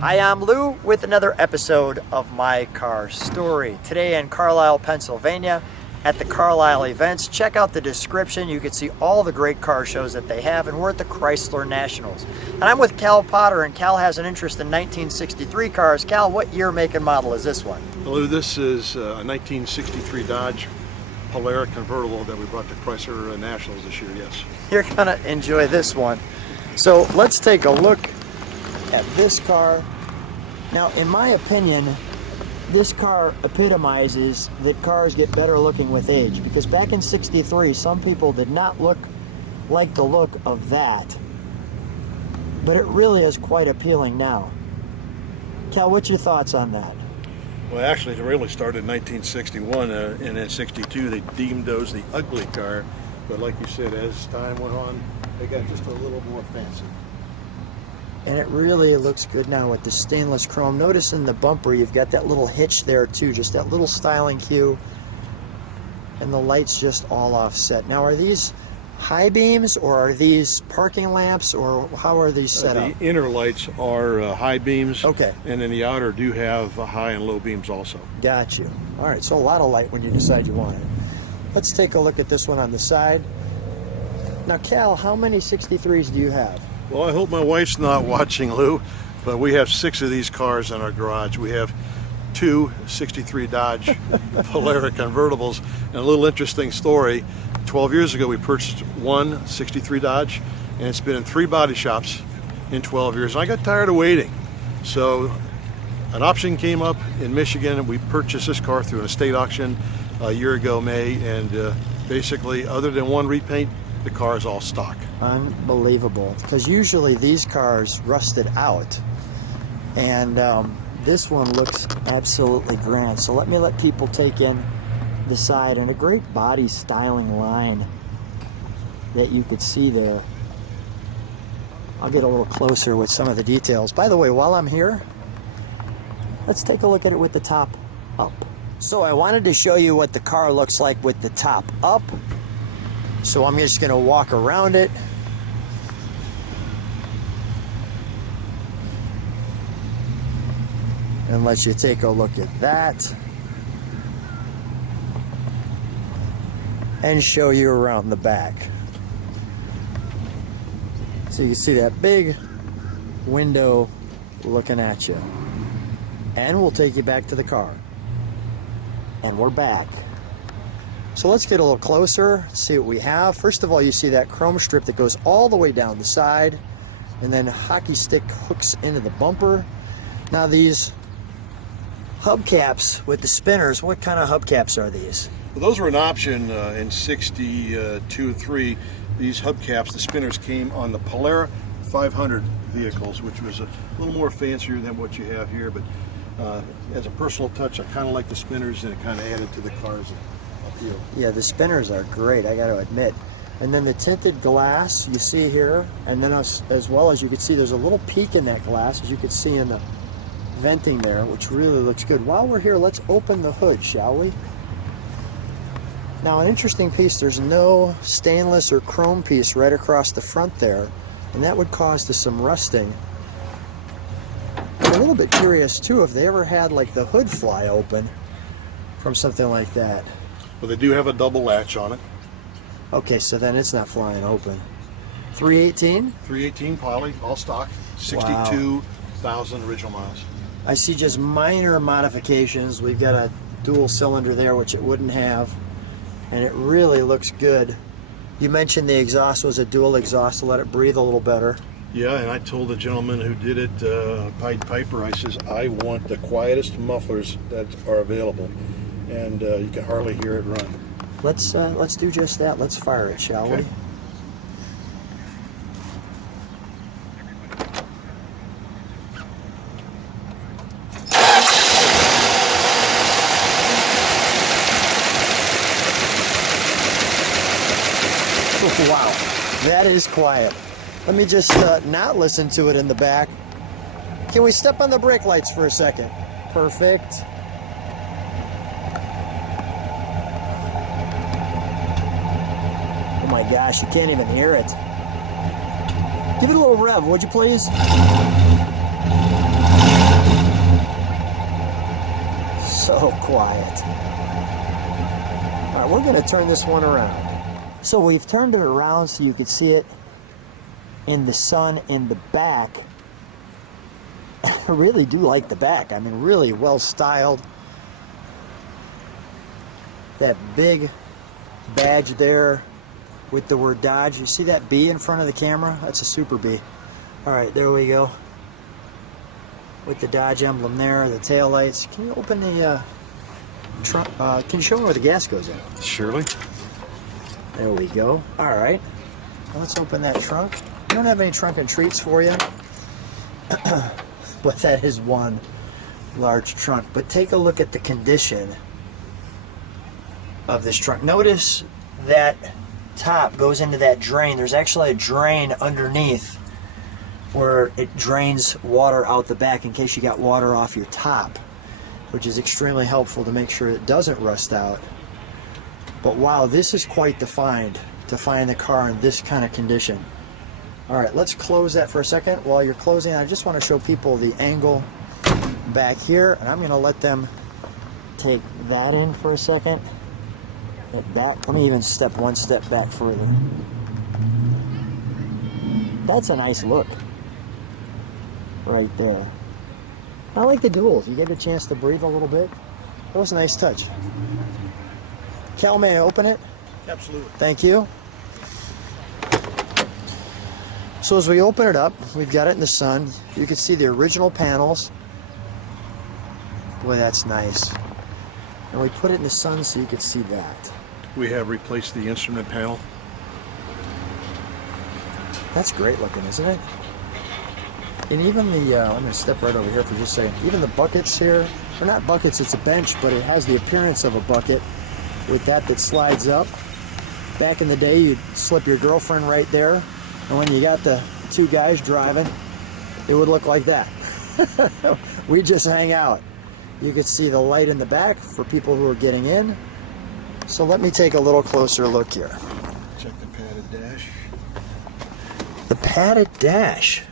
Hi, I'm Lou with another episode of My Car Story. Today in Carlisle, Pennsylvania at the Carlisle events. Check out the description. You can see all the great car shows that they have, and we're at the Chrysler Nationals. And I'm with Kal Potter, and Kal has an interest in 1963 cars. Kal, what year, make, and model is this one? Lou, this is a 1963 Dodge Polera Convertible that we brought to Chrysler Nationals this year, yes. You're gonna enjoy this one. So let's take a look at this car. Now, in my opinion, this car epitomizes that cars get better looking with age, because back in '63 some people did not look like the look of that, but it really is quite appealing now. Kal, what's your thoughts on that? Well, actually, it really started in 1961, and in '62 they deemed those the ugly car, but like you said, as time went on, they got just a little more fancy. And it really looks good now with the stainless chrome. Notice in the bumper you've got that little hitch there too, just that little styling cue. And the lights just all offset. Now, are these high beams or are these parking lamps, or how are these set up? The inner lights are high beams. Okay. And then the outer do have high and low beams also. Got you. All right, so a lot of light when you decide you want it. Let's take a look at this one on the side. Now, Kal, how many 63s do you have? Well, I hope my wife's not watching, Lou, but we have 6 of these cars in our garage. We have 2 '63 Dodge Polera Convertibles. And a little interesting story, 12 years ago we purchased one '63 Dodge, and it's been in 3 body shops in 12 years. And I got tired of waiting. So an option came up in Michigan, and we purchased this car through an estate auction a year ago, May, and basically, other than one repaint, the car is all stock. Unbelievable, because usually these cars rusted out, and this one looks absolutely grand. So let people take in the side, and a great body styling line that you could see there. I'll get a little closer with some of the details. By the way, while I'm here, let's take a look at it with the top up. So I wanted to show you what the car looks like with the top up. So I'm just going to walk around it. And let you take a look at that. And show you around the back. So you see that big window looking at you. And we'll take you back to the car. And we're back. So let's get a little closer, see what we have. First of all, you see that chrome strip that goes all the way down the side, and then hockey stick hooks into the bumper. Now, these hubcaps with the spinners, what kind of hubcaps are these? Well, those were an option in '62 and '3. These hubcaps, the spinners, came on the Polera 500 vehicles, which was a little more fancier than what you have here, but as a personal touch, I kind of like the spinners, and it kind of added to the car's appeal. Yeah, the spinners are great, I got to admit. And then the tinted glass you see here, and then as well as you can see, there's a little peak in that glass, as you can see in the venting there, which really looks good. While we're here, let's open the hood, shall we? Now, an interesting piece, there's no stainless or chrome piece right across the front there, and that would cause some rusting. I'm a little bit curious too if they ever had like the hood fly open from something like that. Well, they do have a double latch on it. Okay, so then it's not flying open. 318? 318 poly, all stock, 62,000 original miles. I see just minor modifications. We've got a dual cylinder there, which it wouldn't have, and it really looks good. You mentioned the exhaust was a dual exhaust to let it breathe a little better. Yeah, and I told the gentleman who did it, Pied Piper, I says, I want the quietest mufflers that are available. And you can hardly hear it run. Let's do just that. Let's fire it, shall we? Wow, that is quiet. Let me just not listen to it in the back. Can we step on the brake lights for a second? Perfect. Oh my gosh, you can't even hear it. Give it a little rev, would you please? So quiet. All right, we're going to turn this one around. So we've turned it around so you can see it in the sun in the back. I really do like the back. I mean, really well styled. That big badge there with the word Dodge. You see that B in front of the camera? That's a Super B. All right, there we go. With the Dodge emblem there, the tail lights. Can you open the trunk? Can you show me where the gas goes in? Surely. There we go. All right. Well, let's open that trunk. We don't have any trunk and treats for you. But that is one large trunk. But take a look at the condition of this trunk. Notice that top goes into that drain. There's actually a drain underneath where it drains water out the back in case you got water off your top, which is extremely helpful to make sure it doesn't rust out. But wow, this is quite the find to find the car in this kind of condition. All right, let's close that for a second. While you're closing, I just want to show people the angle back here, and I'm going to let them take that in for a second. Let me even step one step back further. That's a nice look right there. I like the duals. You get a chance to breathe a little bit. That was a nice touch. Cal, may I open it? Absolutely. Thank you. So as we open it up, we've got it in the sun. You can see the original panels. Boy, that's nice. And we put it in the sun so you can see that. We have replaced the instrument panel. That's great looking, isn't it? And even the, I'm going to step right over here for just a second. Even the buckets here, or not buckets, it's a bench, but it has the appearance of a bucket with that slides up. Back in the day, you'd slip your girlfriend right there, and when you got the two guys driving, it would look like that. We just hang out. You could see the light in the back for people who are getting in. So let me take a little closer look here. Check the padded dash. The padded dash.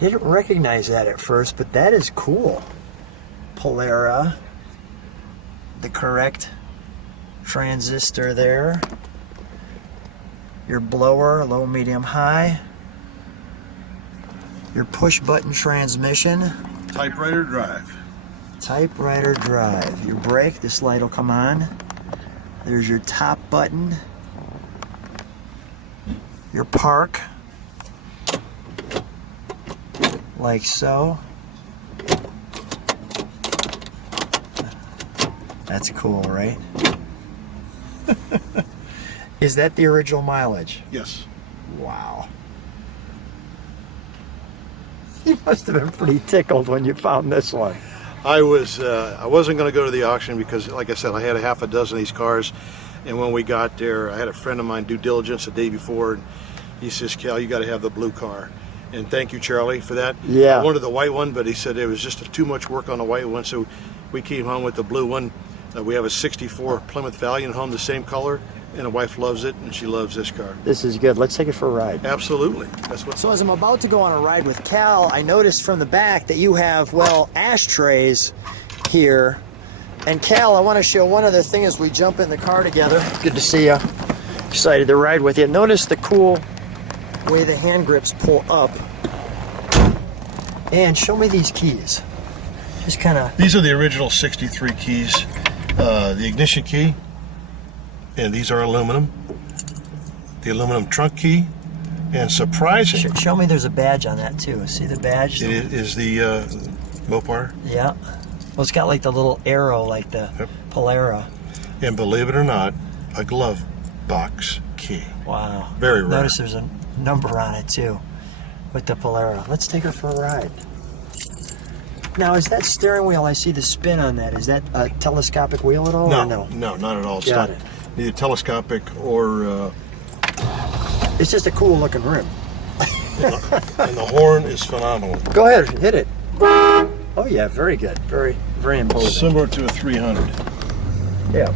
Didn't recognize that at first, but that is cool. Polara. The correct transistor there. Your blower, low, medium, high. Your push button transmission. Typewriter drive. Typewriter drive. Your brake, this light will come on. There's your top button. Your park. Like so. That's cool, right? Is that the original mileage? Yes. Wow. You must have been pretty tickled when you found this one. I wasn't going to go to the auction because, like I said, I had a half a dozen of these cars, and when we got there, I had a friend of mine do diligence the day before, and he says, "Cal, you got to have the blue car." And thank you, Charlie, for that. Yeah. I wanted the white one, but he said it was just too much work on the white one, so we came home with the blue one. We have a '64 Plymouth Valiant home, the same color, and the wife loves it, and she loves this car. This is good. Let's take it for a ride. Absolutely. That's what. So as I'm about to go on a ride with Cal, I noticed from the back that you have, well, ashtrays here. And Cal, I want to show one other thing as we jump in the car together. Good to see you. Excited to ride with you. Notice the cool way the hand grips pull up. And show me these keys. Just kind of. These are the original '63 keys. The ignition key, and these are aluminum. The aluminum trunk key, and surprising. Show me there's a badge on that too. See the badge? It is the Mopar. Yeah. Well, it's got like the little arrow, like the Polara. And believe it or not, a glove box key. Wow. Very rare. Notice there's a number on it too with the Polara. Let's take her for a ride. Now, is that steering wheel, I see the spin on that, is that a telescopic wheel at all? No, or no, no, not at all. It's Got not it. neither telescopic or. It's just a cool looking rim. And the horn is phenomenal. Go ahead, hit it. Oh yeah, very good. Very, very imposing. Similar to a 300. Yeah.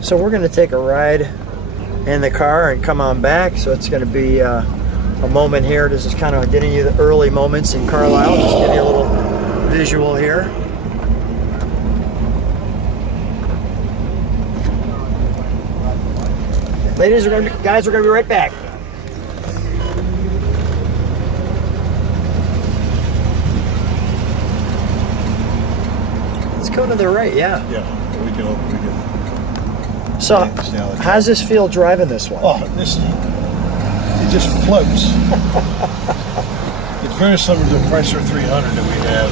So we're going to take a ride in the car and come on back. So it's going to be a moment here. This is kind of getting you the early moments in Carlisle. Just give you a little visual here. Guys, we're gonna be right back. Let's go to the right, yeah. Yeah, we can. So, how does this feel driving this one? Oh, it just floats. It's very similar to the Chrysler 300 that we have.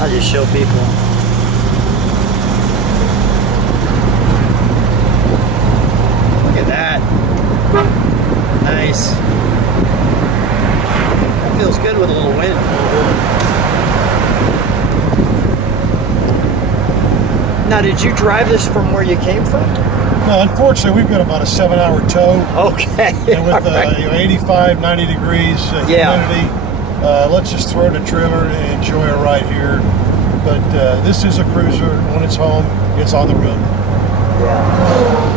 I'll just show people. Look at that. Nice. That feels good with a little wind. Now, did you drive this from where you came from? No, unfortunately, we've got about a 7-hour tow. Okay. And with 85, 90 degrees humidity, let's just throw in a trailer and enjoy a ride here. But this is a cruiser. When it's home, it's on the road. Yeah.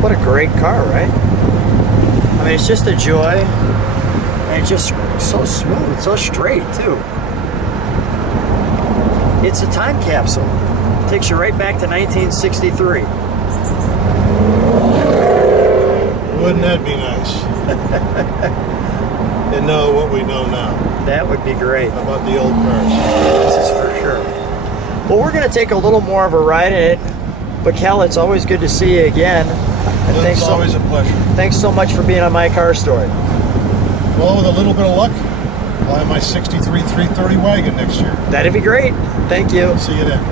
What a great car, right? I mean, it's just a joy. And it's just so smooth, so straight, too. It's a time capsule. Takes you right back to 1963. Wouldn't that be nice? And know what we know now. That would be great. How about the old cars? This is for sure. Well, we're going to take a little more of a ride in it. But Kal, it's always good to see you again. And It's always a pleasure. Thanks so much for being on My Car Story. Well, with a little bit of luck, I'll have my 63 330 wagon next year. That'd be great. Thank you. See you then.